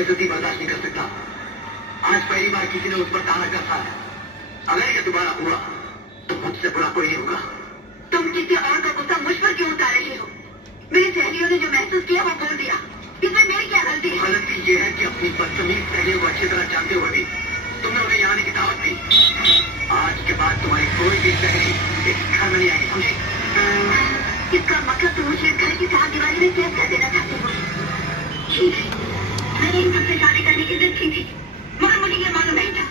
बेइज्जती बर्दाश्त नहीं कर सकता। आज पहली बार किसी ने उस पर ताना कसा है। अगर ये दोबारा हुआ तो मुझसे बुरा कोई नहीं होगा। तुम किसी और का गुस्सा मुझ पर क्यों उतार रहे हो? मेरी सहेलियों ने जो महसूस किया वो बोल दिया। इसमें मेरी क्या गलती है? गलती ये है कि अपनी बदतमीज सहेलियों को अच्छी तरह जानते हुए भी तुमने उन्हें यहाँ आने की दावत दी। आज के बाद तुम्हारी कोई भी सहेली इस घर में नहीं आएगी, समझे? इसका मतलब तुम मुझे घर की चार दीवारी में कैद कर देना चाहते हो? ठीक है, मैंने इन सबसे शादी करने की जिद की थी, मगर मुझे ये मालूम नहीं था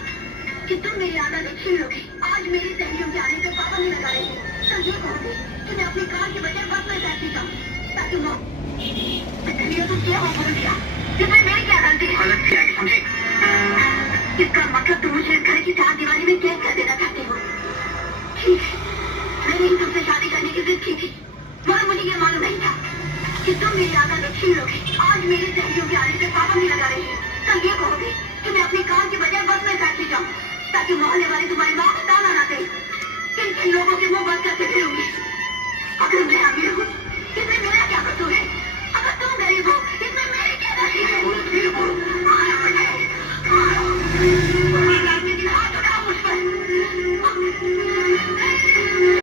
कि तुम मेरी आदत छीन लोगे। आज मेरी सहेलियों के आने पे पाबंदी लगा रही हो तो ये कहोगे कि मैं अपनी कार के बजाय बस में बैठती जाऊँ ताकि सहेलियों तुम क्या हो बोल दिया। इसमें मेरी क्या गलती है? गलती आएगी, समझे? इसका मतलब तुम मुझे घर की चार दीवारी में कैद कर देना चाहते हो? ठीक है, मैंने इन सबसे शादी करने की जिद की थी, मगर मुझे ये मालूम नहीं था कि तुम मेरी आदत छीन लोगे। आज मेरी सहेलियों के आने पे पाबंदी लगा रही हो तो ये कहोगे कि मैं अपनी कार के बजाय बस में बैठती जाऊँ ताकि मोहल्ले वाले तुम्हारी माँ को ताना ना दे। किन किन लोगों के मुंह बंद करके फिरूंगी? अगर मैं अमीर हूँ इसमें मेरा क्या कसूर है?